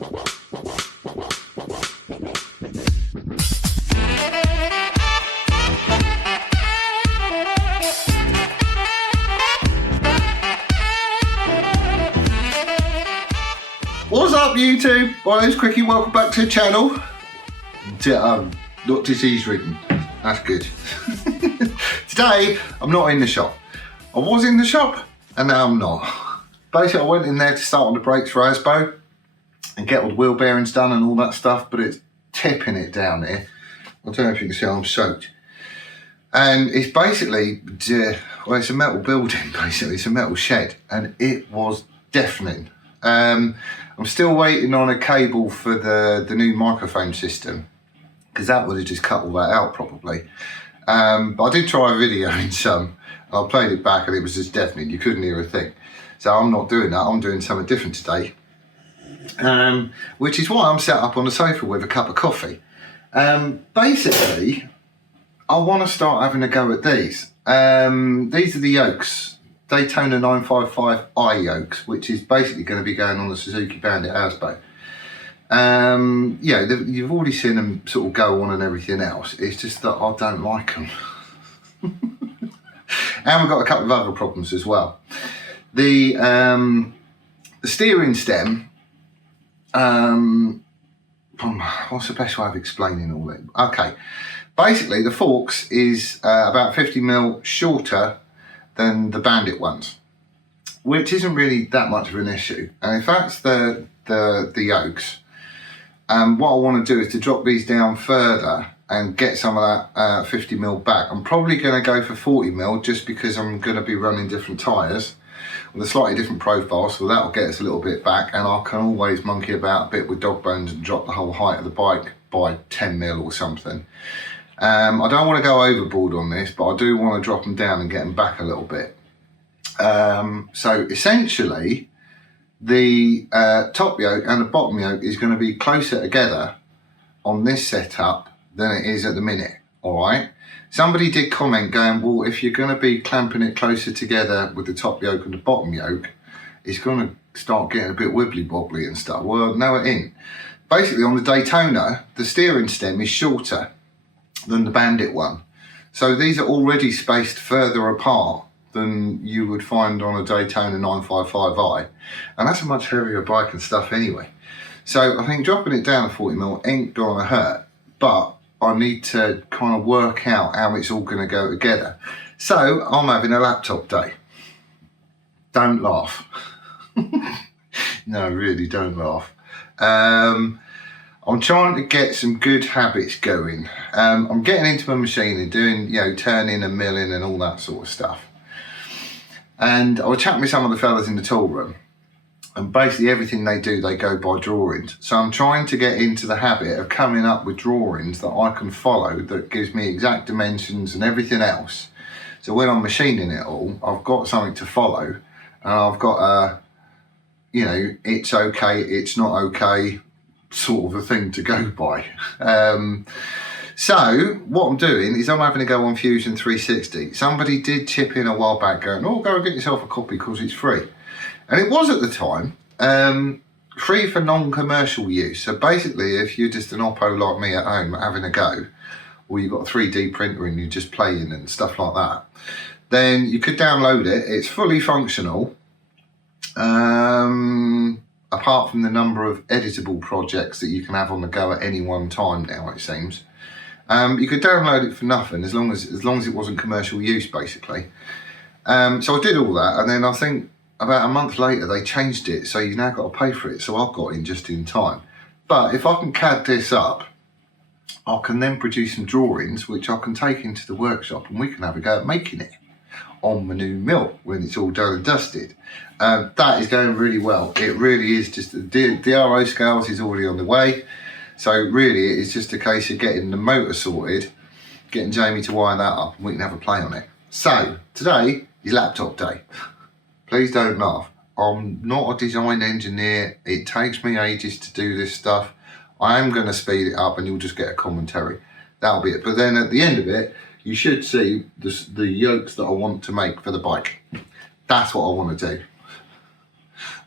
What's up YouTube? My name's Quickie, welcome back to the channel. Not disease ridden, that's good. Today, I'm not in the shop. I was in the shop and now I'm not. Basically I went in there to start on the brakes for Asbo and get all the wheel bearings done and all that stuff, but it's tipping it down here. I don't know if you can see I'm soaked. And it's basically, well, it's a metal building basically, it's a metal shed, and it was deafening. I'm still waiting on a cable for the new microphone system, because that would have just cut all that out probably. But I did try a video in some, I played it back and it was just deafening, you couldn't hear a thing. So I'm not doing that, I'm doing something different today. Which is why I'm sat up on the sofa with a cup of coffee. Basically, I want to start having a go at these. These are the yokes. Daytona 955i yokes, which is basically going to be going on the Suzuki Bandit Asbo. Yeah, you've already seen them sort of go on and everything else. It's just that I don't like them. And we've got a couple of other problems as well. The steering stem, what's the best way of explaining all that? Okay, basically the forks is about 50mm shorter than the Bandit ones, which isn't really that much of an issue. And if that's the yokes, what I want to do is to drop these down further and get some of that 50mm back. I'm probably going to go for 40mm just because I'm going to be running different tyres with a slightly different profile, so that'll get us a little bit back, and I can always monkey about a bit with dog bones and drop the whole height of the bike by 10mm or something. I don't want to go overboard on this, but I do want to drop them down and get them back a little bit. So essentially, the top yoke and the bottom yoke is going to be closer together on this setup than it is at the minute, all right? Somebody did comment going, well, if you're going to be clamping it closer together with the top yoke and the bottom yoke, it's going to start getting a bit wibbly bobbly and stuff. Well, no, it ain't. Basically, on the Daytona, the steering stem is shorter than the Bandit one. So these are already spaced further apart than you would find on a Daytona 955i. And that's a much heavier bike and stuff anyway. So I think dropping it down to 40mm ain't gonna hurt, but I need to kind of work out how it's all gonna go together. So I'm having a laptop day. Don't laugh. No, really, don't laugh. I'm trying to get some good habits going. I'm getting into my machine and doing, you know, turning and milling and all that sort of stuff. And I was chatting with some of the fellas in the tool room, and basically everything they do, they go by drawings. So I'm trying to get into the habit of coming up with drawings that I can follow that gives me exact dimensions and everything else. So when I'm machining it all, I've got something to follow, and I've got a, you know, it's okay, it's not okay, sort of a thing to go by. So what I'm doing is I'm having to go on Fusion 360. Somebody did chip in a while back going, oh, go and get yourself a copy because it's free. And it was at the time free for non-commercial use. So basically, if you're just an oppo like me at home having a go, or you've got a 3D printer and you're just playing and stuff like that, then you could download it. It's fully functional. Apart from the number of editable projects that you can have on the go at any one time now, it seems. You could download it for nothing as long as it wasn't commercial use, basically. So I did all that, and then I think about a month later they changed it, so you've now got to pay for it. So I've got in just in time. But if I can CAD this up, I can then produce some drawings which I can take into the workshop, and we can have a go at making it on my new mill when it's all done and dusted. That is going really well. It really is. Just the DRO scales is already on the way, so really it's just a case of getting the motor sorted, getting Jamie to wire that up, and we can have a play on it. So today is laptop day. Please don't laugh. I'm not a design engineer. It takes me ages to do this stuff. I am going to speed it up and you'll just get a commentary. That'll be it. But then at the end of it, you should see the yokes that I want to make for the bike. That's what I want to do.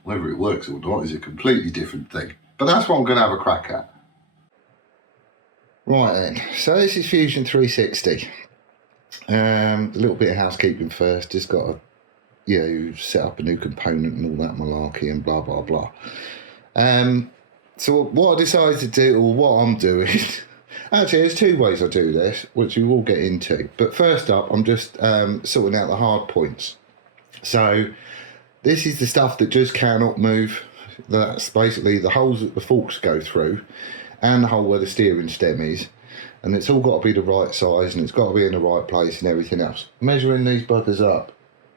Whether it works or not is a completely different thing. But that's what I'm going to have a crack at. Right then, so this is Fusion 360. A little bit of housekeeping first. Just got to, set up a new component and all that malarkey and blah blah blah. So what I decided to do, or what I'm doing, actually there's two ways I do this, which we will get into. But first up, I'm just sorting out the hard points. So this is the stuff that just cannot move. That's basically the holes that the forks go through, and the hole where the steering stem is, and it's all got to be the right size and it's got to be in the right place and everything else. Measuring these buggers up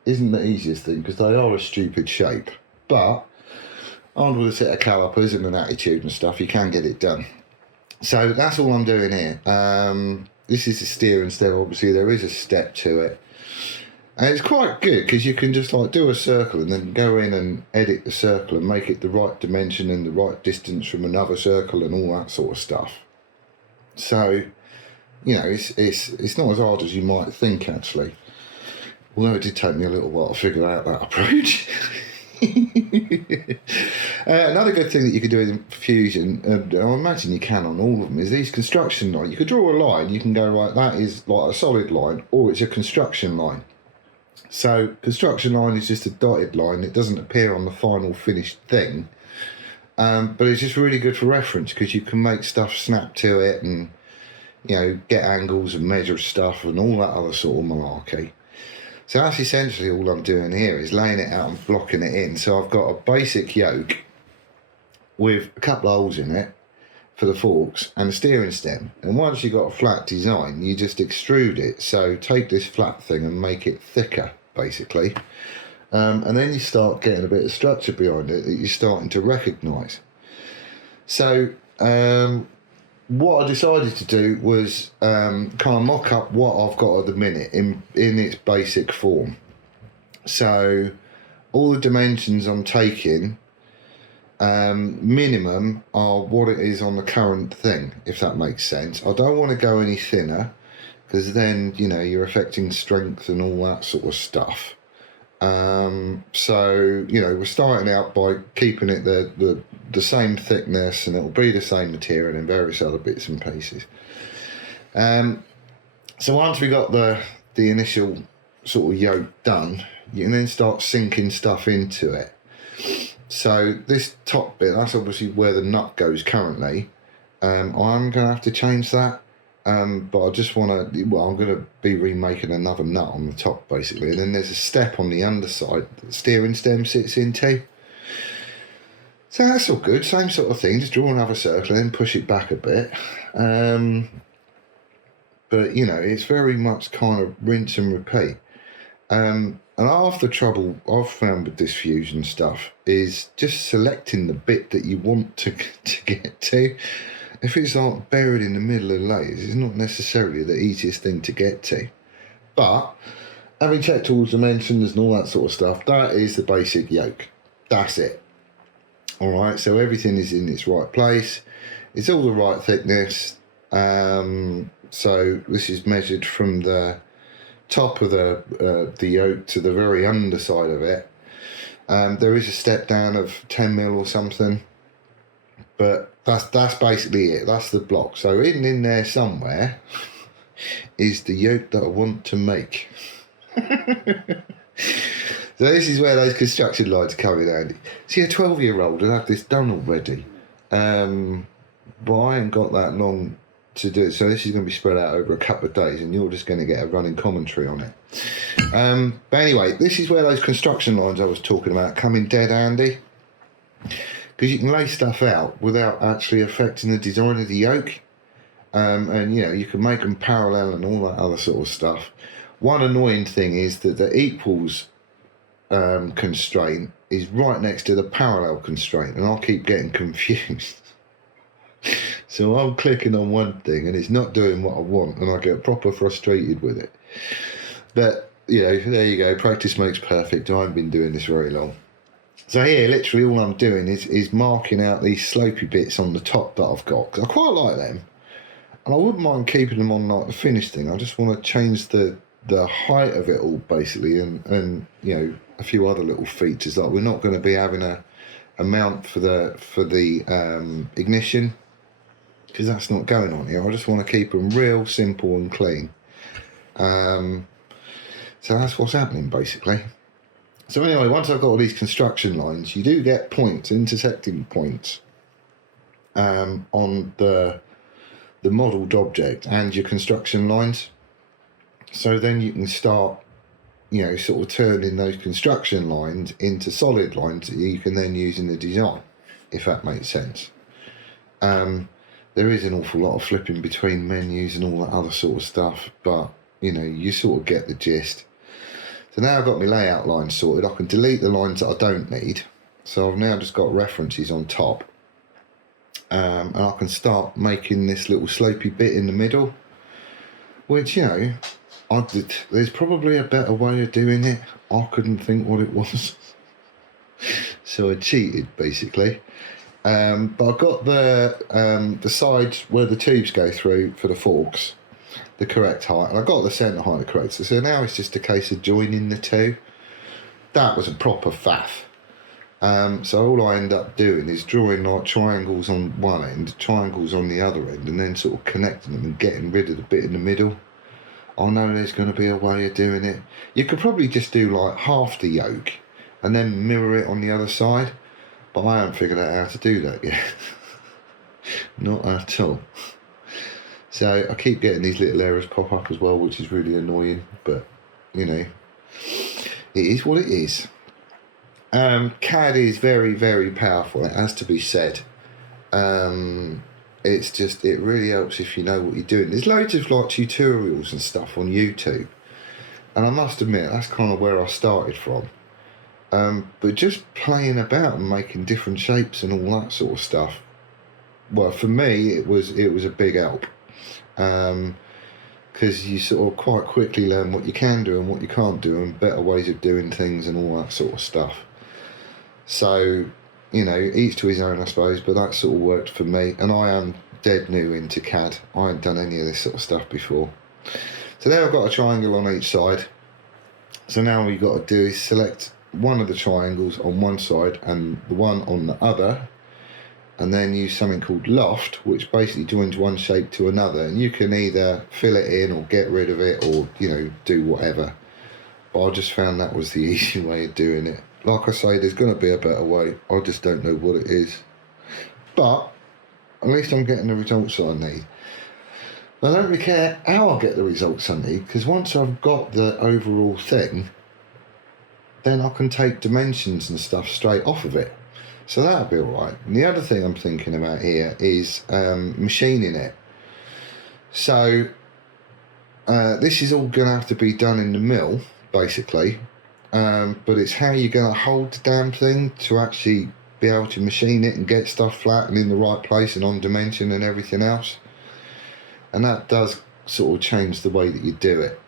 isn't the easiest thing because they are a stupid shape, but armed with a set of calipers and an attitude and stuff, you can get it done. So that's all I'm doing here. This is the steering stem. Obviously there is a step to it, and it's quite good because you can just like do a circle and then go in and edit the circle and make it the right dimension and the right distance from another circle and all that sort of stuff. So, it's not as hard as you might think actually. Although it did take me a little while to figure out that approach. Another good thing that you can do in Fusion, I imagine you can on all of them, is these construction lines. You could draw a line, you can go right, that is like a solid line, or it's a construction line. So construction line is just a dotted line. It doesn't appear on the final finished thing, but it's just really good for reference because you can make stuff snap to it and get angles and measure stuff and all that other sort of malarkey. So that's essentially all I'm doing here, is laying it out and blocking it in. So I've got a basic yoke with a couple of holes in it for the forks and the steering stem, and once you've got a flat design you just extrude it. So take this flat thing and make it thicker basically, and then you start getting a bit of structure behind it that you're starting to recognise. So what I decided to do was kind of mock up what I've got at the minute in its basic form. So all the dimensions I'm taking minimum are what it is on the current thing, if that makes sense. I don't want to go any thinner because then you're affecting strength and all that sort of stuff. So we're starting out by keeping it the same thickness, and it'll be the same material and various other bits and pieces. So once we got the initial sort of yoke done, you can then start sinking stuff into it. So this top bit, that's obviously where the nut goes currently. I'm going to have to change that, but I just want to, I'm going to be remaking another nut on the top basically, and then there's a step on the underside that the steering stem sits into. So that's all good, same sort of thing, just draw another circle and then push it back a bit. But it's very much kind of rinse and repeat. And half the trouble I've found with this Fusion stuff is just selecting the bit that you want to get to. If it's like buried in the middle of layers, it's not necessarily the easiest thing to get to. But having checked all the dimensions and all that sort of stuff, that is the basic yoke. That's it. Alright, so everything is in its right place. It's all the right thickness. So this is measured from the top of the yoke to the very underside of it. There is a step down of 10mm or something, but that's basically it. That's the block. So in there somewhere is the yoke that I want to make. So this is where those construction lines come in handy. See, a 12-year-old would have this done already, but I ain't got that long to do it. So this is going to be spread out over a couple of days, and you're just going to get a running commentary on it. But anyway, this is where those construction lines I was talking about come in dead handy, because you can lay stuff out without actually affecting the design of the yoke, and you can make them parallel and all that other sort of stuff. One annoying thing is that the equals constraint is right next to the parallel constraint, and I'll keep getting confused. So I'm clicking on one thing and it's not doing what I want, and I get proper frustrated with it. But there you go, practice makes perfect. I haven't been doing this very long. So here, literally all I'm doing is marking out these slopey bits on the top that I've got, because I quite like them, and I wouldn't mind keeping them on like the finished thing. I just want to change the height of it all basically, and a few other little features. Like we're not going to be having a a mount for the ignition, because that's not going on here. I just want to keep them real simple and clean. So that's what's happening basically. So anyway, once I've got all these construction lines, you do get points, intersecting points, on the modelled object and your construction lines. So then you can start, sort of turning those construction lines into solid lines that you can then use in the design, if that makes sense. There is an awful lot of flipping between menus and all that other sort of stuff, but you sort of get the gist. So now I've got my layout lines sorted. I can delete the lines that I don't need. So I've now just got references on top. And I can start making this little slopey bit in the middle, which, there's probably a better way of doing it. I couldn't think what it was. So I cheated, basically. But I've got the sides where the tubes go through for the forks, the correct height, and I got the centre height correct. So now it's just a case of joining the two. That was a proper faff. So all I end up doing is drawing like triangles on one end, triangles on the other end, and then sort of connecting them and getting rid of the bit in the middle. I know there's going to be a way of doing it. You could probably just do like half the yoke and then mirror it on the other side, but I haven't figured out how to do that yet. Not at all. So I keep getting these little errors pop up as well, which is really annoying, but it is what it is. CAD is very, very powerful, it has to be said. It really helps if you know what you're doing. There's loads of like tutorials and stuff on YouTube, and I must admit that's kind of where I started from. But just playing about and making different shapes and all that sort of stuff, well, for me it was a big help. Because you sort of quite quickly learn what you can do and what you can't do, and better ways of doing things and all that sort of stuff. So, each to his own, I suppose, but that sort of worked for me. And I am dead new into CAD. I hadn't done any of this sort of stuff before. So there I've got a triangle on each side. So now all you've got to do is select one of the triangles on one side and the one on the other, and then use something called Loft, which basically joins one shape to another, and you can either fill it in or get rid of it, or do whatever. But I just found that was the easy way of doing it. Like I say, there's going to be a better way, I just don't know what it is. But at least I'm getting the results I need. I don't really care how I get the results I need, because once I've got the overall thing, then I can take dimensions and stuff straight off of it. So that'll be alright. And the other thing I'm thinking about here is machining it. So this is all going to have to be done in the mill, basically. But it's how you're going to hold the damn thing to actually be able to machine it and get stuff flat and in the right place and on dimension and everything else. And that does sort of change the way that you do it.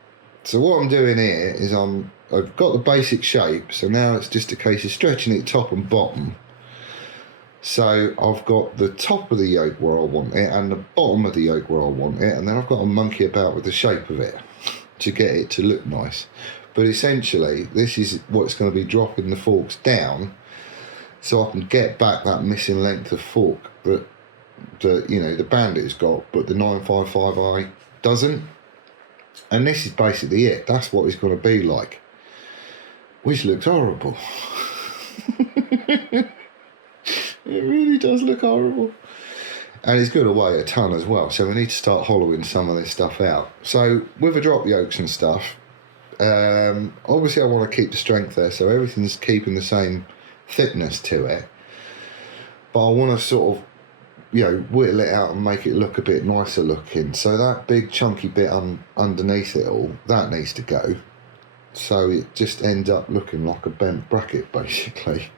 So what I'm doing here is I've got the basic shape, so now it's just a case of stretching it top and bottom. So I've got the top of the yoke where I want it and the bottom of the yoke where I want it, and then I've got to monkey about with the shape of it to get it to look nice. But essentially this is what's going to be dropping the forks down, so I can get back that missing length of fork that the Bandit's got, but the 955i doesn't. And this is basically it. That's what it's going to be like, which looks horrible. It really does look horrible. And it's going to weigh a ton as well, so we need to start hollowing some of this stuff out. So with the drop yokes and stuff, obviously I want to keep the strength there, so everything's keeping the same thickness to it. But I want to sort of, whittle it out and make it look a bit nicer looking. So that big chunky bit underneath it all, that needs to go. So it just ends up looking like a bent bracket, basically.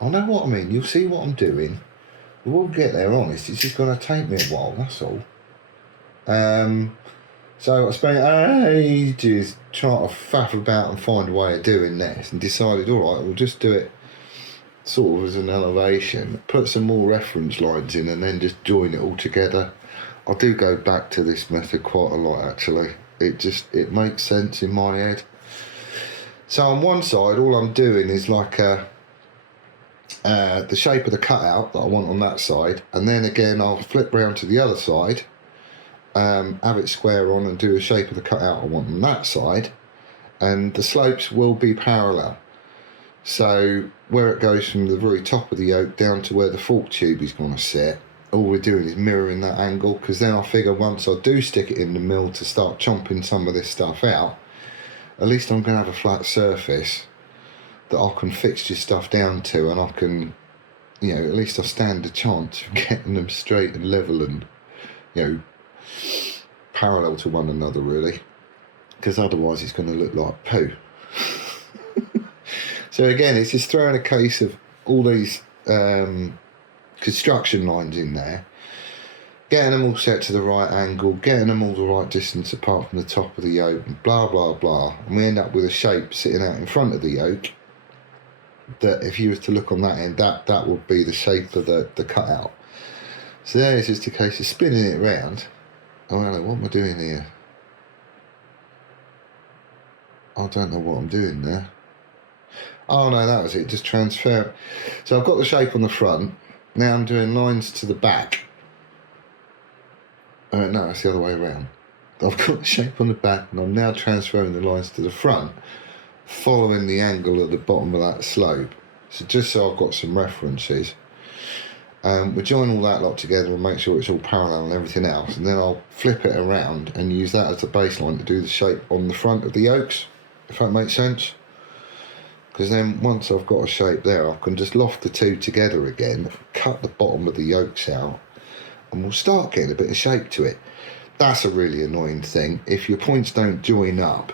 I know what I mean. You'll see what I'm doing. We'll get there, honest. It's just going to take me a while, that's all. So I spent ages trying to faff about and find a way of doing this, and decided, all right, we'll just do it sort of as an elevation, put some more reference lines in, and then just join it all together. I do go back to this method quite a lot, actually. It makes sense in my head. So on one side, all I'm doing is like a the shape of the cutout that I want on that side, and then again I'll flip round to the other side, have it square on and do a shape of the cutout I want on that side, and the slopes will be parallel. So where it goes from the very top of the yoke down to where the fork tube is going to sit, all we're doing is mirroring that angle, because then I figure once I do stick it in the mill to start chomping some of this stuff out, at least I'm going to have a flat surface that I can fix your stuff down to, and I can, you know, at least I stand a chance of getting them straight and level and, you know, parallel to one another really, because otherwise it's going to look like poo. So again, it's just throwing a case of all these construction lines in there, getting them all set to the right angle, getting them all the right distance apart from the top of the yoke, and blah blah blah, and we end up with a shape sitting out in front of the yoke that if you was to look on that end, that would be the shape of the cutout. So there is just a case of spinning it around. Oh hello, what am I doing here? I don't know what I'm doing there. Oh no, that was it, just transfer. So I've got the shape on the front, now I'm doing lines to the back. No, it's the other way around. I've got the shape on the back and I'm now transferring the lines to the front, following the angle at the bottom of that slope. So just so I've got some references, we join all that lot together and make sure it's all parallel and everything else, and then I'll flip it around and use that as the baseline to do the shape on the front of the yokes, if that makes sense. Because then once I've got a shape there, I can just loft the two together again, cut the bottom of the yokes out, and we'll start getting a bit of shape to it. That's a really annoying thing. If your points don't join up,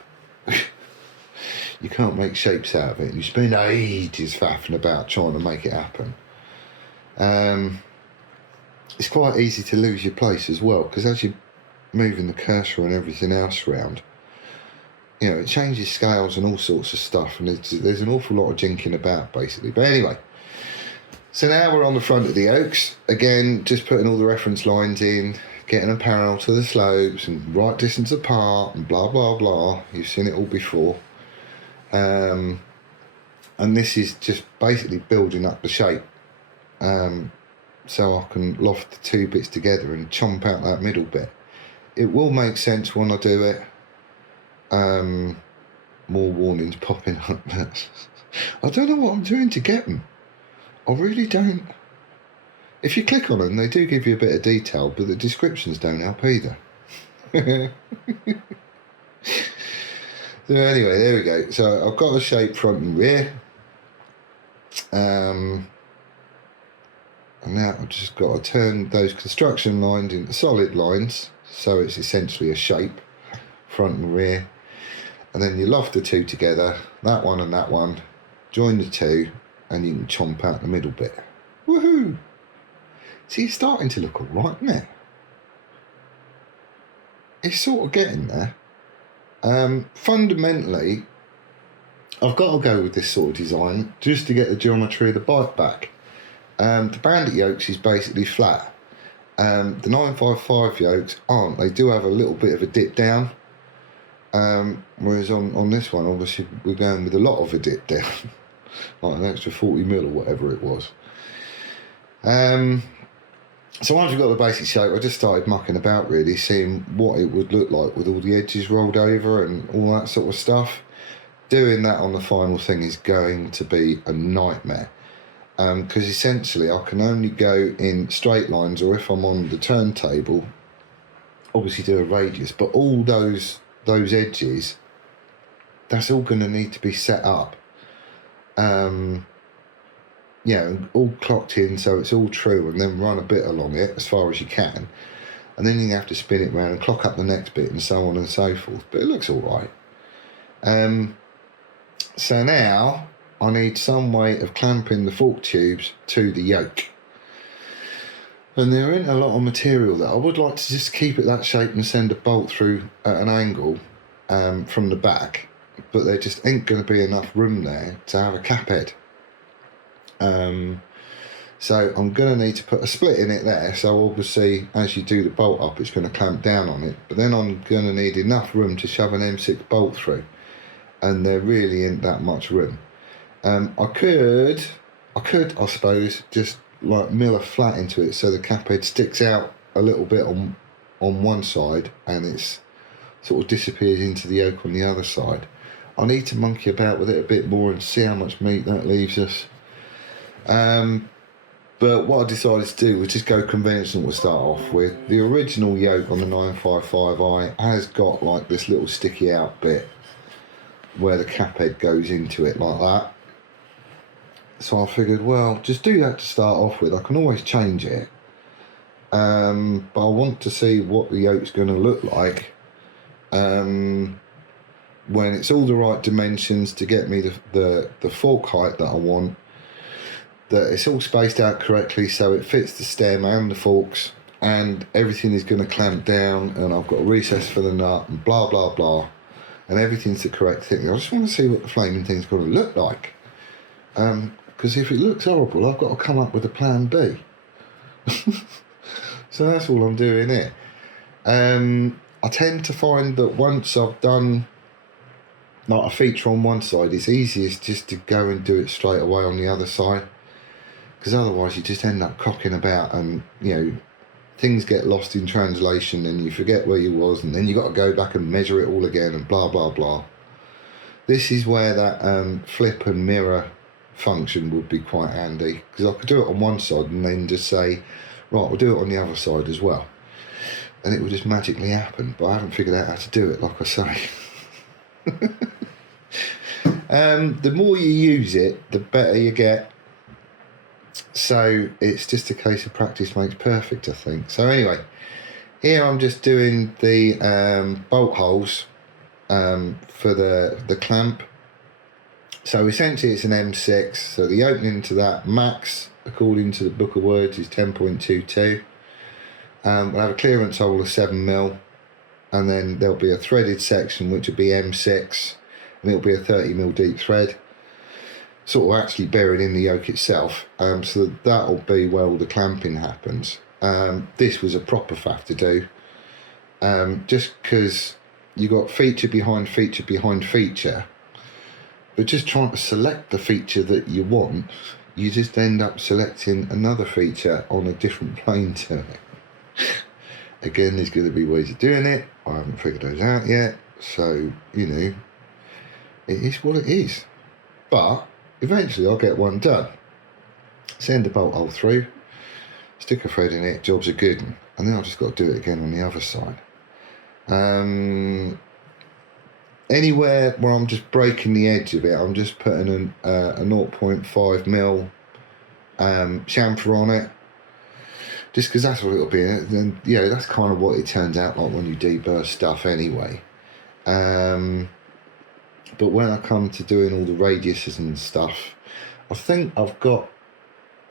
you can't make shapes out of it. You spend ages faffing about trying to make it happen. It's quite easy to lose your place as well, because as you're moving the cursor and everything else around, you know, it changes scales and all sorts of stuff, and there's an awful lot of jinking about basically. But anyway, so now we're on the front of the yokes again, just putting all the reference lines in, getting them parallel to the slopes and right distance apart and blah blah blah. You've seen it all before, and this is just basically building up the shape, so I can loft the two bits together and chomp out that middle bit. It will make sense when I do it. More warnings popping up. I don't know what I'm doing to get them. I really don't. If you click on them, they do give you a bit of detail, but the descriptions don't help either. So anyway, there we go. So I've got a shape front and rear. And now I've just got to turn those construction lines into solid lines, so it's essentially a shape, front and rear. And then you loft the two together, that one and that one, join the two, and you can chomp out the middle bit. Woohoo! See, it's starting to look all right, isn't it? It's sort of getting there. Fundamentally, I've got to go with this sort of design just to get the geometry of the bike back. The Bandit yokes is basically flat. The 955 yokes aren't. They do have a little bit of a dip down. Whereas on this one, obviously, we're going with a lot of a dip down, like an extra 40 mil or whatever it was. So once we've got the basic shape, I just started mucking about really, seeing what it would look like with all the edges rolled over and all that sort of stuff. Doing that on the final thing is going to be a nightmare, because essentially I can only go in straight lines, or if I'm on the turntable, obviously do a radius, but all those edges, that's all going to need to be set up, all clocked in so it's all true, and then run a bit along it as far as you can, and then you have to spin it around and clock up the next bit and so on and so forth. But it looks all right. So now I need some way of clamping the fork tubes to the yoke. And there isn't a lot of material there. I would like to just keep it that shape and send a bolt through at an angle from the back, but there just ain't going to be enough room there to have a cap head. So I'm going to need to put a split in it there, so obviously as you do the bolt up it's going to clamp down on it, but then I'm going to need enough room to shove an M6 bolt through, and there really isn't that much room. I could I could, I suppose, just like mill a flat into it so the cap head sticks out a little bit on one side and it's sort of disappears into the yoke on the other side. I need to monkey about with it a bit more and see how much meat that leaves us. But what I decided to do was just go conventional to start off with. The original yoke on the 955i has got like this little sticky out bit where the cap head goes into it like that. So I figured, well, just do that to start off with. I can always change it. But I want to see what the yoke's going to look like when it's all the right dimensions to get me the fork height that I want. That it's all spaced out correctly so it fits the stem and the forks, and everything is going to clamp down, and I've got a recess for the nut and blah blah blah, and everything's the correct thing. I just want to see what the flaming thing's going to look like, because if it looks horrible I've got to come up with a plan B. So that's all I'm doing here. I tend to find that once I've done like a feature on one side, it's easiest just to go and do it straight away on the other side, because otherwise you just end up cocking about and, you know, things get lost in translation and you forget where you was, and then you got to go back and measure it all again and blah blah blah. This is where that flip and mirror function would be quite handy, because I could do it on one side and then just say, right, we'll do it on the other side as well, and it would just magically happen. But I haven't figured out how to do it, like I say. The more you use it, the better you get. So it's just a case of practice makes perfect, I think. So anyway, here I'm just doing the bolt holes for the clamp. So essentially it's an M6. So the opening to that max, according to the book of words, is 10.22. We'll have a clearance hole of 7mm, and then there'll be a threaded section which will be M6, and it'll be a 30mm deep thread, sort of actually buried in the yoke itself, so that'll be where all the clamping happens. This was a proper faff to do, just because you got feature behind feature behind feature, but just trying to select the feature that you want, you just end up selecting another feature on a different plane to it. Again, there's going to be ways of doing it. I haven't figured those out yet, so, you know, it is what it is. But eventually I'll get one done. Send a bolt hole through, stick a thread in it, jobs are good, and then I've just got to do it again on the other side. Anywhere where I'm just breaking the edge of it, I'm just putting a 0.5mm chamfer on it, just because that's what it'll be. And you know, that's kind of what it turns out like when you deburst stuff anyway. But when I come to doing all the radiuses and stuff, I think I've got,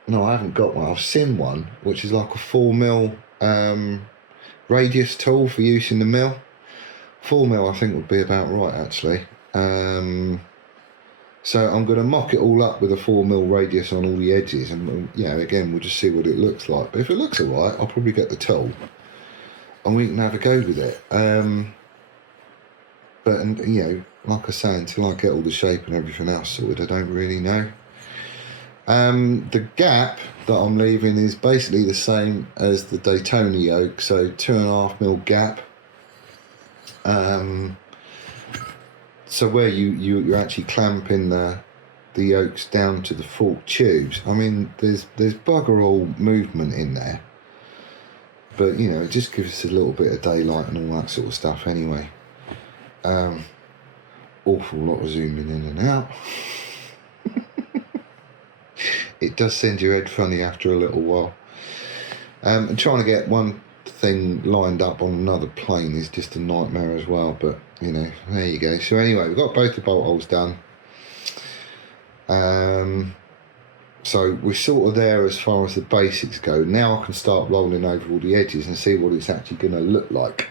no, I haven't got one, I've seen one, which is like a 4mm radius tool for use in the mill. 4mm I think would be about right, actually. So I'm going to mock it all up with a 4mm radius on all the edges, and, you know, again, we'll just see what it looks like. But if it looks alright, I'll probably get the tool and we can have a go with it. But, and, you know, like I say, until I get all the shape and everything else sorted, I don't really know. The gap that I'm leaving is basically the same as the Daytona yoke, so 2.5mm gap. So where you're actually clamping the yokes down to the fork tubes, I mean, there's bugger all movement in there, but, you know, it just gives us a little bit of daylight and all that sort of stuff anyway. Awful lot of zooming in and out. It does send your head funny after a little while. And trying to get one thing lined up on another plane is just a nightmare as well, but, you know, there you go. So anyway, we've got both the bolt holes done. So we're sort of there as far as the basics go. Now I can start rolling over all the edges and see what it's actually going to look like.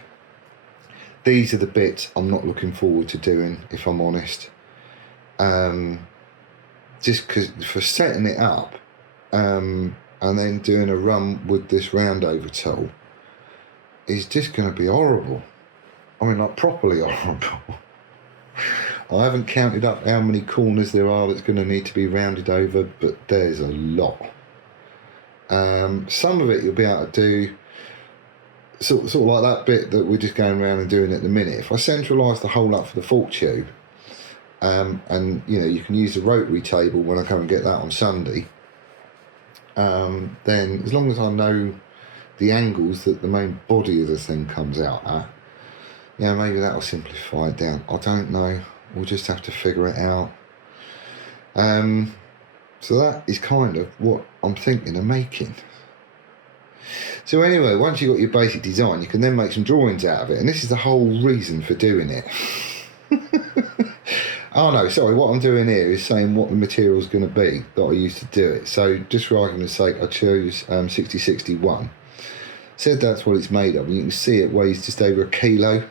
These are the bits I'm not looking forward to doing, if I'm honest. Just because for setting it up and then doing a run with this roundover tool is just going to be horrible. I mean, like, properly horrible. I haven't counted up how many corners there are that's going to need to be rounded over, but there's a lot. Some of it you'll be able to do sort of like that bit that we're just going around and doing at the minute. If I centralise the hole up for the fork tube, and you know, you can use the rotary table when I come and get that on Sunday, then as long as I know the angles that the main body of the thing comes out at, yeah, maybe that'll simplify it down. I don't know, we'll just have to figure it out. So that is kind of what I'm thinking of making. So anyway, once you've got your basic design, you can then make some drawings out of it, and this is the whole reason for doing it. Oh no, sorry, what I'm doing here is saying what the material is going to be that I use to do it. So just for argument's sake, I chose 6061. Said that's what it's made of, and you can see it weighs just over 1 kilo.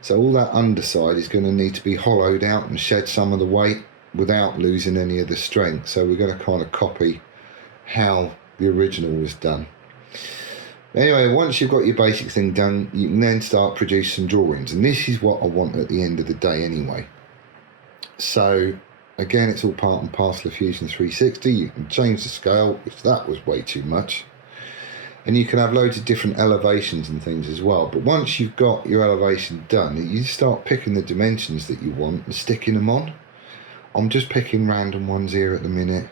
So all that underside is going to need to be hollowed out and shed some of the weight without losing any of the strength. So we're going to kind of copy how the original was done. Anyway, once you've got your basic thing done, you can then start producing drawings, and this is what I want at the end of the day anyway. So again, it's all part and parcel of Fusion 360. You can change the scale, which that was way too much, and you can have loads of different elevations and things as well. But once you've got your elevation done, you start picking the dimensions that you want and sticking them on. I'm just picking random ones here at the minute.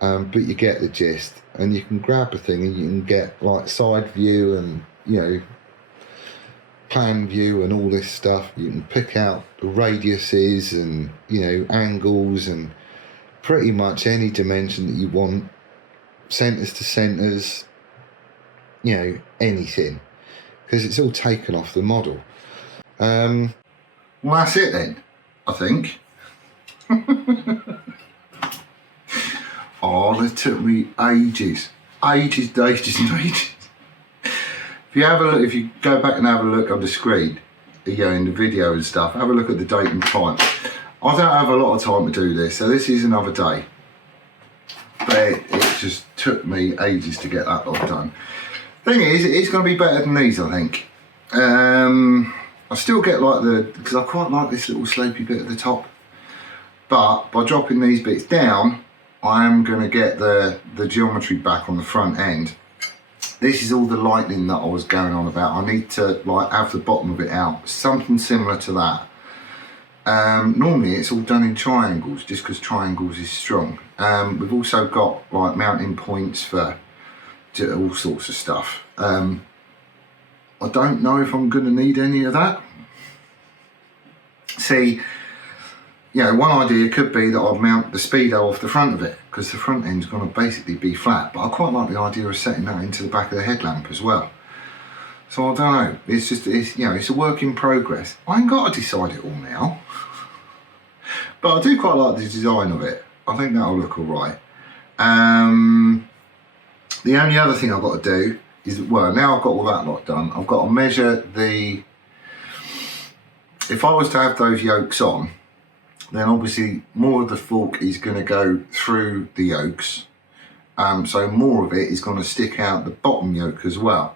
But you get the gist, and you can grab a thing and you can get like side view and, you know, plan view and all this stuff. You can pick out the radiuses and, you know, angles and pretty much any dimension that you want, centres to centres, you know, anything, because it's all taken off the model. Well, that's it then, I think. Oh, that took me ages, ages. If you have a look, if you go back and have a look on the screen, you know, in the video and stuff, have a look at the date and time. I don't have a lot of time to do this, so this is another day. But it just took me ages to get that lot done. Thing is, it's going to be better than these, I think. I still get like because I quite like this little slopey bit at the top. But by dropping these bits down, I am going to get the geometry back on the front end. This is all the lightning that I was going on about. I need to like have the bottom of it out, something similar to that. Normally it's all done in triangles, just because triangles is strong. We've also got like mounting points for all sorts of stuff. I don't know if I'm going to need any of that. See, you know, one idea could be that I'd mount the speedo off the front of it, because the front end's going to basically be flat, but I quite like the idea of setting that into the back of the headlamp as well. So I don't know, it's just, you know, it's a work in progress. I ain't got to decide it all now, but I do quite like the design of it. I think that'll look all right. The only other thing I've got to do is, well, now I've got all that lot done, I've got to measure the, if I was to have those yokes on, then obviously more of the fork is going to go through the yokes, so more of it is going to stick out the bottom yoke as well.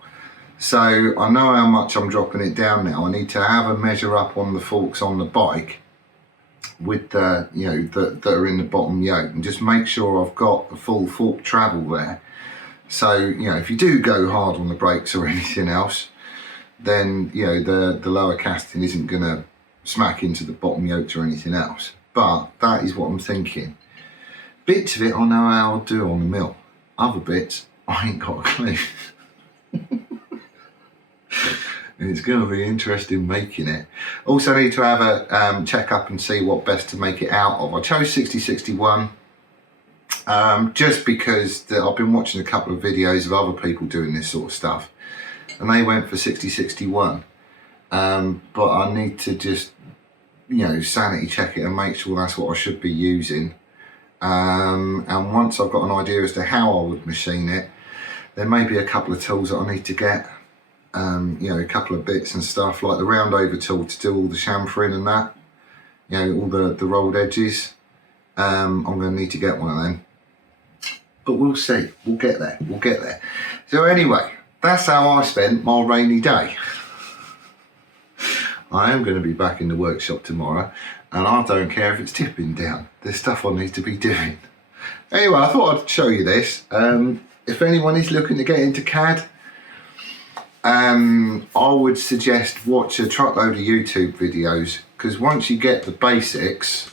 So I know how much I'm dropping it down now. I need to have a measure up on the forks on the bike with the, you know, that are in the bottom yoke, and just make sure I've got the full fork travel there. So, you know, if you do go hard on the brakes or anything else, then, you know, the lower casting isn't going to smack into the bottom yokes or anything else. But that is what I'm thinking. Bits of it I know how I'll do on the mill. Other bits I ain't got a clue. And it's going to be interesting making it. Also need to have a check up and see what best to make it out of. I chose 6061 just because I've been watching a couple of videos of other people doing this sort of stuff, and they went for 6061. But I need to just, you know, sanity check it and make sure that's what I should be using. And once I've got an idea as to how I would machine it, there may be a couple of tools that I need to get. You know, a couple of bits and stuff, like the round over tool to do all the chamfering and that, you know, all the rolled edges. I'm going to need to get one of them. But we'll see, we'll get there, we'll get there. So anyway, that's how I spent my rainy day. I am going to be back in the workshop tomorrow. and I don't care if it's tipping down. There's stuff I need to be doing. Anyway, I thought I'd show you this. If anyone is looking to get into CAD, I would suggest watch a truckload of YouTube videos, because once you get the basics,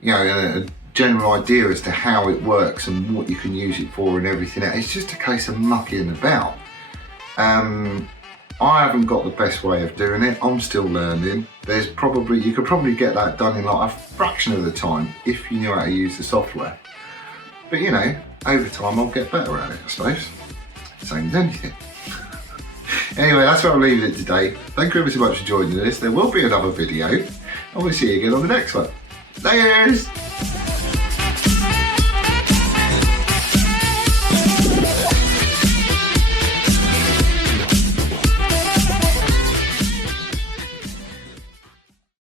you know, a general idea as to how it works and what you can use it for and everything else, it's just a case of mucking about. I haven't got the best way of doing it. I'm still learning. You could probably get that done in like a fraction of the time if you knew how to use the software. But you know, over time I'll get better at it, I suppose. Same as anything. Anyway, that's where I'll leave it today. Thank you ever so much for joining us. There will be another video, and we'll see you again on the next one. Layers!